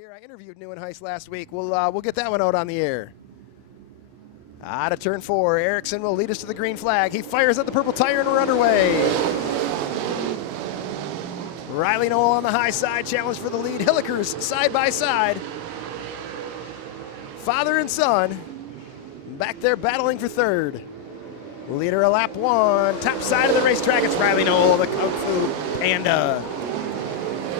here. I interviewed New and Heist last week. We'll get that one out on the air. Out of turn 4, Erickson will lead us to the green flag. He fires at the purple tire and we're underway. Riley Knoll on the high side, challenge for the lead. Hillikers side by side. Father and son back there battling for third. Leader of lap 1, top side of the racetrack. It's Riley Knoll, the Kung Fu Panda.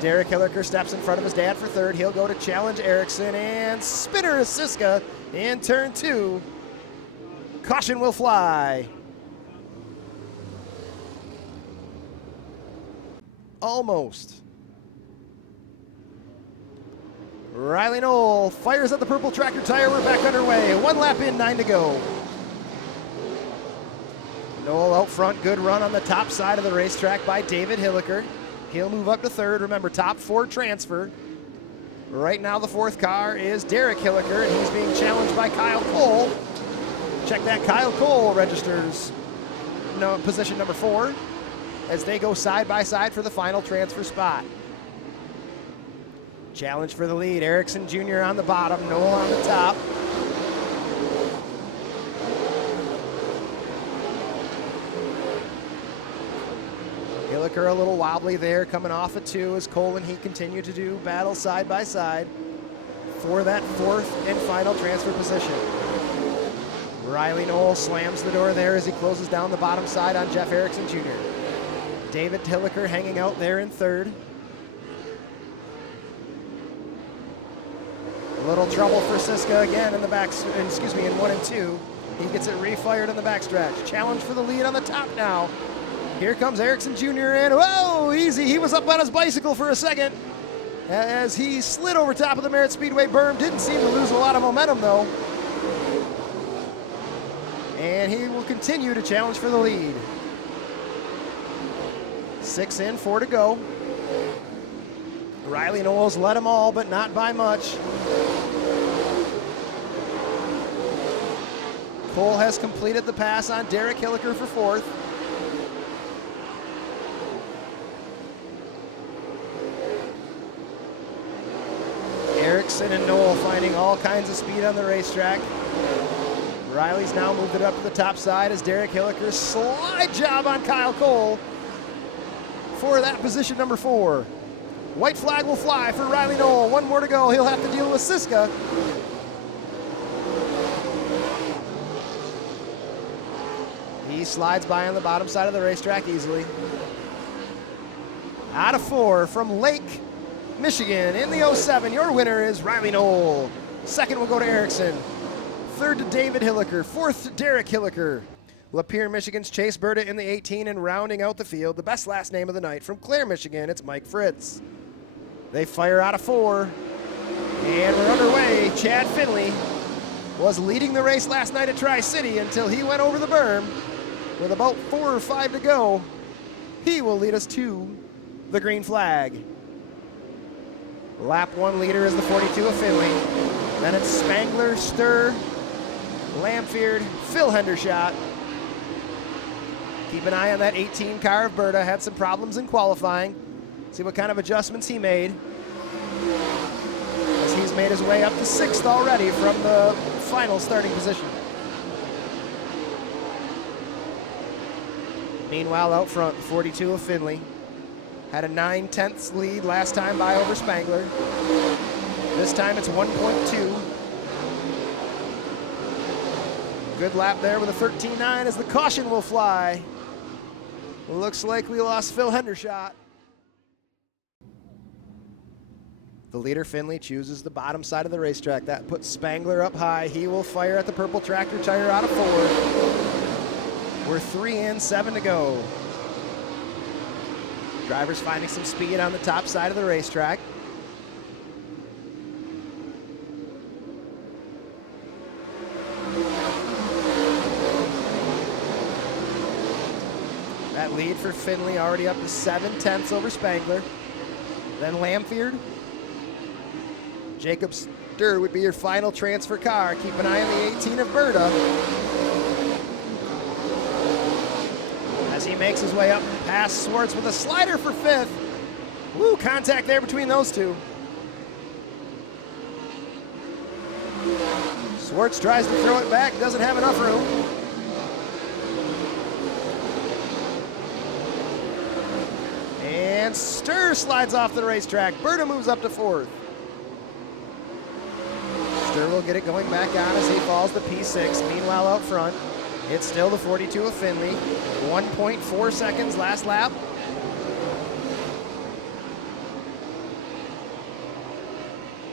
Derek Hilliker steps in front of his dad for third. He'll go to challenge Erickson, and spinner is Siska in turn 2. Caution will fly. Almost. Riley Knoll fires at the purple tractor tire. We're back underway. 1 lap in, 9 to go. Knoll out front, good run on the top side of the racetrack by David Hilliker. He'll move up to third. Remember, top 4 transfer. Right now the 4th car is Derek Hilliker, and he's being challenged by Kyle Cole. Check that, Kyle Cole registers position number 4 as they go side by side for the final transfer spot. Challenge for the lead, Erickson Jr. on the bottom, Knoll on the top. Hilliker a little wobbly there, coming off of 2 as Cole and he continue to do battle side by side for that 4th and final transfer position. Riley Knoll slams the door there as he closes down the bottom side on Jeff Erickson Jr. David Hilliker hanging out there in 3rd. A little trouble for Siska again in the back, in 1 and 2. He gets it refired in the backstretch. Challenge for the lead on the top now. Here comes Erickson Jr. and whoa, easy. He was up on his bicycle for a second as he slid over top of the Merritt Speedway berm. Didn't seem to lose a lot of momentum though. And he will continue to challenge for the lead. 6 in, 4 to go. Riley Knoll's led them all, but not by much. Cole has completed the pass on Derek Hilliker for 4th. Erickson and Knoll finding all kinds of speed on the racetrack. Riley's now moved it up to the top side as Derek Hilliker slide job on Kyle Cole for that position number 4. White flag will fly for Riley Knoll. 1 more to go. He'll have to deal with Siska. He slides by on the bottom side of the racetrack easily. Out of 4 from Lake, Michigan in the 07. Your winner is Riley Knoll. 2nd will go to Erickson. 3rd to David Hilliker. 4th to Derek Hilliker. Lapeer, Michigan's Chase Berta in the 18, and rounding out the field, the best last name of the night from Clare, Michigan, it's Mike Fritz. They fire out of 4, and we're underway. Chad Finley was leading the race last night at Tri-City until he went over the berm. With about 4 or 5 to go, he will lead us to the green flag. Lap 1 leader is the 42 of Finley. Then it's Spangler, Sturr, Lamfield, Phil Hendershot. Keep an eye on that 18 car of Berta. Had some problems in qualifying. See what kind of adjustments he made. As he's made his way up to 6th already from the final starting position. Meanwhile, out front, the 42 of Finley. Had a 9/10 lead last time by over Spangler. This time it's 1.2. Good lap there with a 13.9 as the caution will fly. Looks like we lost Phil Hendershot. The leader, Finley, chooses the bottom side of the racetrack. That puts Spangler up high. He will fire at the purple tractor tire out of 4. We're 3 in, 7 to go. Drivers finding some speed on the top side of the racetrack. That lead for Finley already up to 7/10 over Spangler. Then Lamfield. Jacob Sturr would be your final transfer car. Keep an eye on the 18 of Berta. As he makes his way up past Swartz with a slider for 5th. Woo, contact there between those two. Schwartz tries to throw it back, doesn't have enough room. And Sturr slides off the racetrack. Berta moves up to 4th. Sturr will get it going back on as he falls to P6. Meanwhile, out front, it's still the 42 of Finley. 1.4 seconds last lap.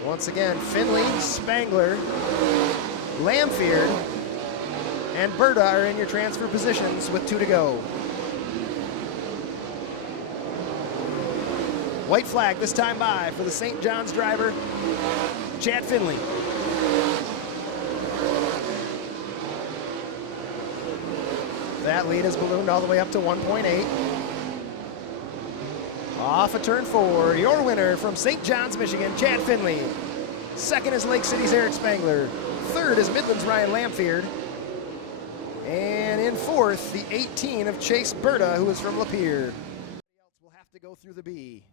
Once again, Finley, Spangler, Lamfield, and Berta are in your transfer positions with 2 to go. White flag this time by for the St. John's driver, Chad Finley. That lead is ballooned all the way up to 1.8. Off of turn 4, your winner from St. John's, Michigan, Chad Finley. Second is Lake City's Eric Spangler. Third is Midland's Ryan Lamfield. And in 4th, the 18 of Chase Berta, who is from Lapeer. Will have to go through the B.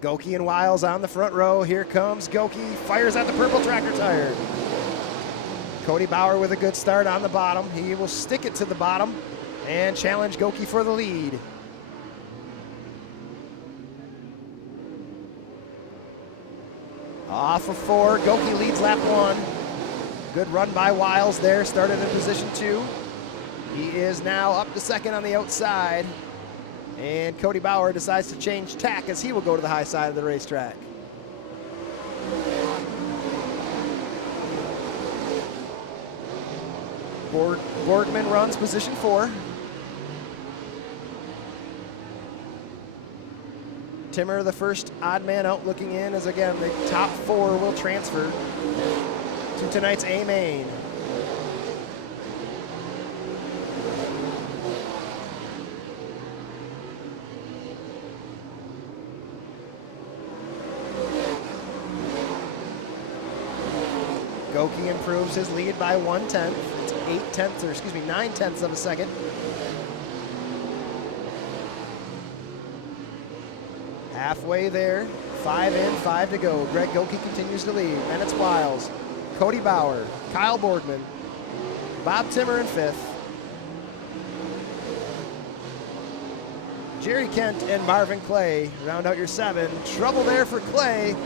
Goki and Wiles on the front row. Here comes Goki, fires at the purple tractor tire. Cody Bauer with a good start on the bottom. He will stick it to the bottom and challenge Goki for the lead. Off of 4, Goki leads lap 1. Good run by Wiles there, started in position 2. He is now up to 2nd on the outside. And Cody Bauer decides to change tack as he will go to the high side of the racetrack. Borgman runs position 4. Timmer, the first odd man out looking in, as again the top 4 will transfer to tonight's A main. Goki improves his lead by 1/10. It's 9/10 of a second. Halfway there, 5 in, 5 to go. Greg Goki continues to lead. And it's Wiles, Cody Bauer, Kyle Borgman, Bob Timmer in 5th. Jerry Kent and Marvin Clay round out your 7. Trouble there for Clay.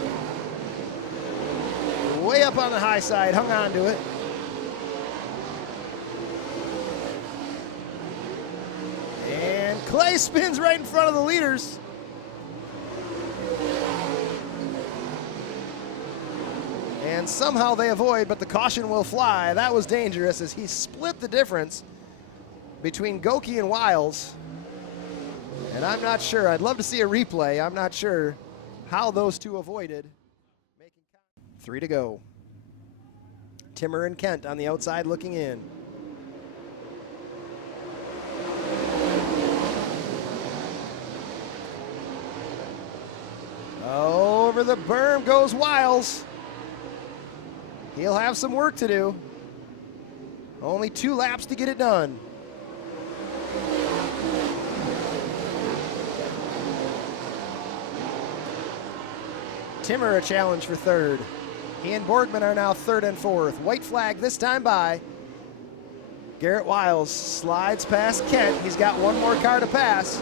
Way up on the high side, hung on to it. And Clay spins right in front of the leaders. And somehow they avoid, but the caution will fly. That was dangerous as he split the difference between Goki and Wiles. And I'm not sure, I'd love to see a replay. I'm not sure how those two avoided. 3 to go. Timmer and Kent on the outside looking in. Over the berm goes Wiles. He'll have some work to do. Only 2 laps to get it done. Timmer a challenge for 3rd. He and Borgman are now 3rd and 4th. White flag this time by. Garrett Wiles slides past Kent. He's got 1 more car to pass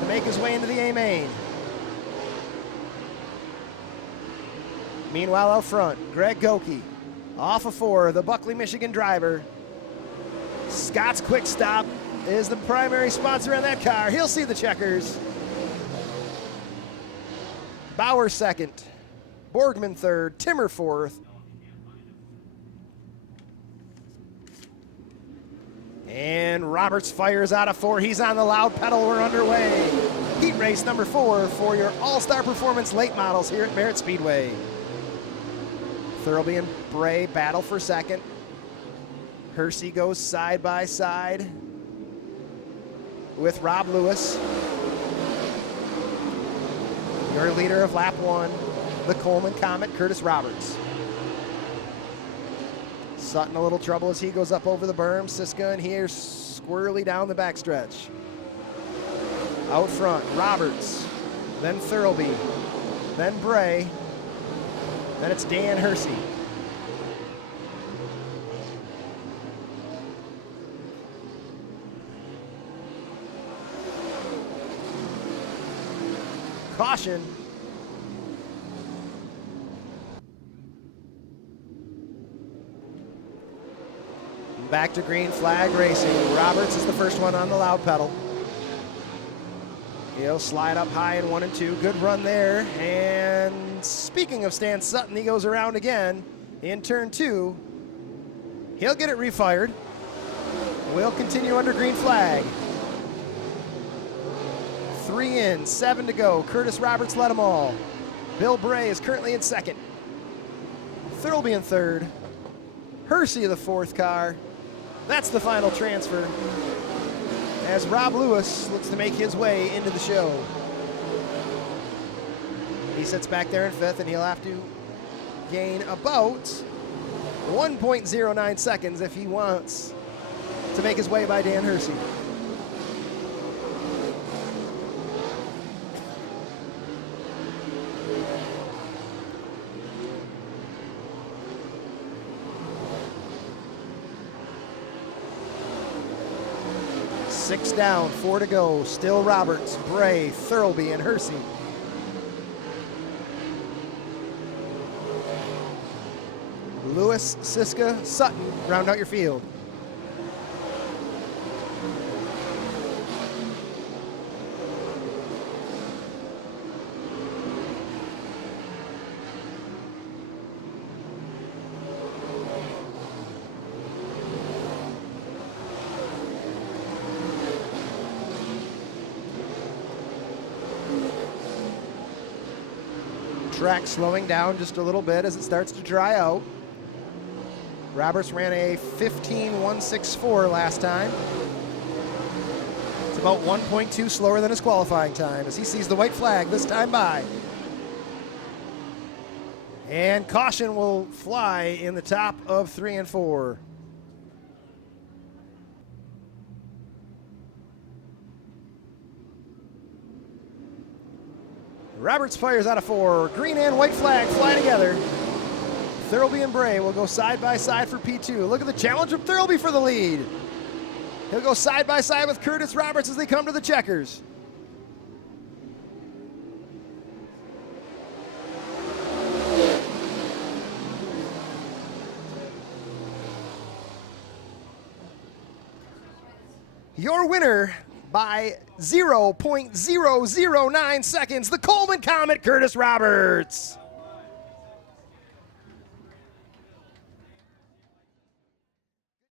to make his way into the A main. Meanwhile out front, Greg Goki off of 4, the Buckley, Michigan driver. Scott's Quick Stop is the primary sponsor on that car. He'll see the checkers. Bauer 2nd, Borgman 3rd, Timmer 4th. And Roberts fires out of 4. He's on the loud pedal. We're underway. Heat race number 4 for your all-star performance late models here at Merritt Speedway. Thurlby and Bray battle for 2nd. Hersey goes side by side with Rob Lewis. Your leader of lap 1, the Coleman Comet, Curtis Roberts. Sutton a little trouble as he goes up over the berm. Siska and here squirrely down the backstretch. Out front, Roberts, then Thurlby. then Bray, then it's Dan Hersey. Caution. Back to green flag racing. Roberts is the first one on the loud pedal. He'll slide up high in 1 and 2. Good run there. And speaking of Stan Sutton, he goes around again in turn 2. He'll get it refired. We'll continue under green flag. 3 in, 7 to go. Curtis Roberts led them all. Bill Bray is currently in second. Thirlby in third. Hersey the fourth car. That's the final transfer as Rob Lewis looks to make his way into the show. He sits back there in fifth, and he'll have to gain about 1.09 seconds if he wants to make his way by Dan Hersey. Six down, 4 to go. Still Roberts, Bray, Thirlby, and Hersey. Lewis, Siska, Sutton round out your field. Track slowing down just a little bit as it starts to dry out. Roberts ran a 15.164 last time. It's about 1.2 slower than his qualifying time as he sees the white flag this time by. And caution will fly in the top of 3 and 4. Roberts fires out of 4. Green and white flag fly together. Thirlby and Bray will go side by side for P2. Look at the challenge of Thirlby for the lead. He'll go side by side with Curtis Roberts as they come to the checkers. Your winner by 0.009 seconds, the Coleman Comet, Curtis Roberts.